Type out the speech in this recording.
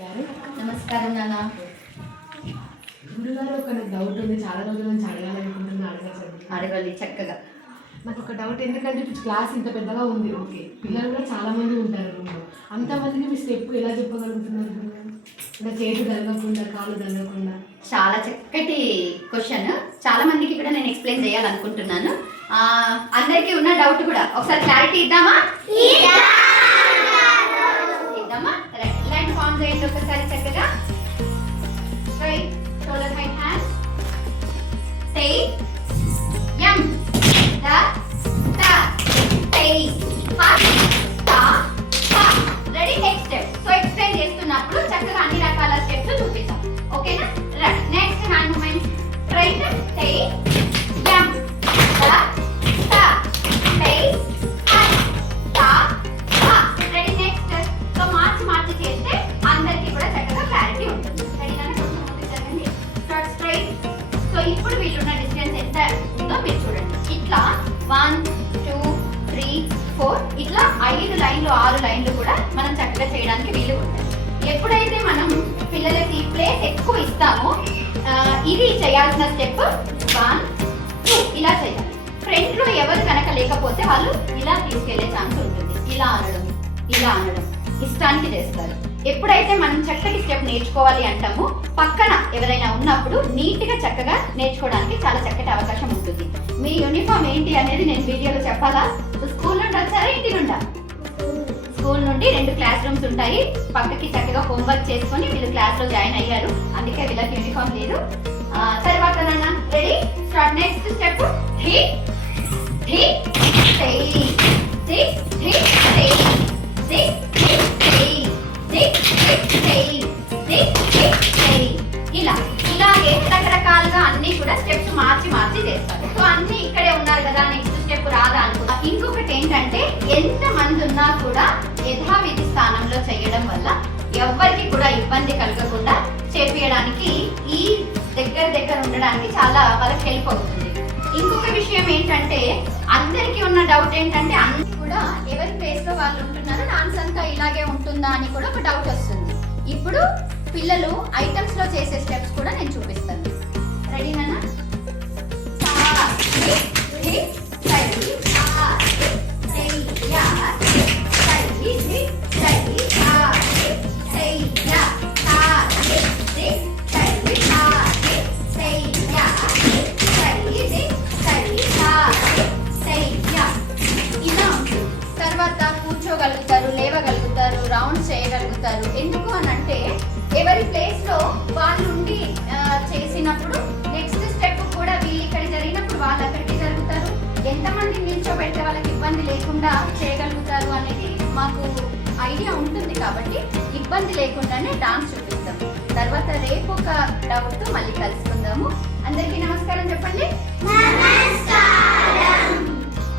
నమస్కారం నాన్న. గురుగారు ఒక డౌట్ ఉంది. చాలా రోజుల నుంచి అడగాలనుకుంటున్నా అడగచ్చండి. అడగాలి చక్కగా. నాకు ఒక డౌట్ ఎందుకంటే ఇప్పుడు క్లాస్ ఇంత పెద్దగా ఉంది. ఓకే. పిల్లలు కూడా చాలా మంది ఉంటారు రూమ్లో. అంతమందికి మీ స్టెప్ ఎలా చెప్పగలుగుతున్నారు? అంటే చేతి తగ్గకుండా కాలు తగ్గకుండా చాలా చక్కటి క్వశ్చన్ చాలా మందికి కూడా నేను ఎక్స్ప్లెయిన్ చేయాలనుకుంటున్నాను. ఆ, అందరికీ ఉన్న డౌట్ కూడా. ఒకసారి క్లారిటీ ఇద్దామా? చేస్తున్నప్పుడు చక్కగా అన్ని రకాల స్టెప్స్ చూపిస్తాం. ఓకేనా? Right next hand movement right టై యం ద త టై హ త రెడీ నెక్స్ట్ సో మార్చి మార్చి చేస్తే అందరికీ కూడా చక్కగా క్లారిటీ ఉంటుంది. రెడీనా కొంచెం ముందుకు జరగండి. స్టార్ట్ స్ట్రైట్ సో ఇప్పుడు వీళ్ళున్న డిస్టెన్స్ ఎంత? ఉందో మీరు చూడండి. ఇట్లా వన్ టూ త్రీ ఫోర్ ఇట్లా ఐదు లైన్లు ఆరు లైన్లు కూడా మనం చక్కగా చేయడానికి వీలు ఉంటుంది ఎప్పుడైతే మనం పిల్లలకి ప్లేస్ ఎక్కువ ఇస్తామో ఇది చేయాల్సిన స్టెప్ వన్ టూ. ఇలా చేయాలి. ఫ్రంట్లో ఎవరు కనుక లేకపోతే వాళ్ళు ఇలా తీసుకెళ్ళే ఛాన్స్ ఉంటుంది. ఇలా అనడం ఇలా అనడం. ఇష్టానికి చేస్తారు. ఎప్పుడైతే మనం చక్కటి స్టెప్ నేర్చుకోవాలి అంటామో పక్కన ఎవరైనా ఉన్నప్పుడు నీట్గా చక్కగా నేర్చుకోవడానికి చాలా చక్కటి అవకాశం ఉంటుంది. మీ యూనిఫామ్ ఏంటి అనేది నేను వీడియోలో చెప్పాలా? స్కూల్ నుండి వచ్చారా? ఇంటి నుండా? స్కూల్ నుండి రెండు క్లాస్ రూమ్స్ ఉంటాయి పక్కకి చక్కగా హోంవర్క్ చేసుకొని వీళ్ళు క్లాస్లో జాయిన్ అయ్యారు అందుకే వీళ్ళకి యూనిఫామ్ లేదు తర్వాత నాన్న ready start next step three three టై త్రీ ఠీ టై ఇలా ఇలాగే రకరకాలుగా అన్ని కూడా స్టెప్స్ మార్చి మార్చి చేస్తారు సో అన్ని ఇక్కడే ఉన్నారు కదా నెక్స్ట్ స్టెప్ రాదా అనుకుంటా ఇంకొకటి ఏంటంటే ఎంత మంది ఉన్నా కూడా యథావిధి స్థానంలో చేయడం వల్ల ఎవ్వరికి కూడా ఇబ్బంది కలగకుండా చేపించడానికి ఈ దగ్గర దగ్గర ఉండడానికి చాలా వాళ్ళకి హెల్ప్ అవుతుంది. ఇంకొక విషయం ఏంటంటే అందరికీ ఉన్న డౌట్ ఏంటంటే అందరు కూడా ఎవరి ప్లేస్లో వాళ్ళు ఉంటున్నారో డాన్స్ అంతా ఇలాగే ఉంటుందా అని కూడా ఒక డౌట్ వస్తుంది. ఇప్పుడు పిల్లలు ఐటమ్స్లో చేసే స్టెప్స్ కూడా నేను చెప్తారు ఎందుకు అని అంటే ఎవరి ప్లేస్లో వాళ్ళు ఉండి చేసినప్పుడు నెక్స్ట్ స్టెప్ కూడా వీళ్ళు ఇక్కడ జరిగినప్పుడు వాళ్ళు అక్కడికి జరుగుతారు. ఎంతమంది నిల్చోబెడితే వాళ్ళకి ఇబ్బంది లేకుండా చేయగలుగుతారు అనేది మాకు ఐడియా ఉంటుంది కాబట్టి ఇబ్బంది లేకుండానే డాన్స్ చూపిస్తాం. తర్వాత రేపు ఒక డౌట్ మళ్ళీ కలుసుకుందాము. అందరికీ నమస్కారం చెప్పండి.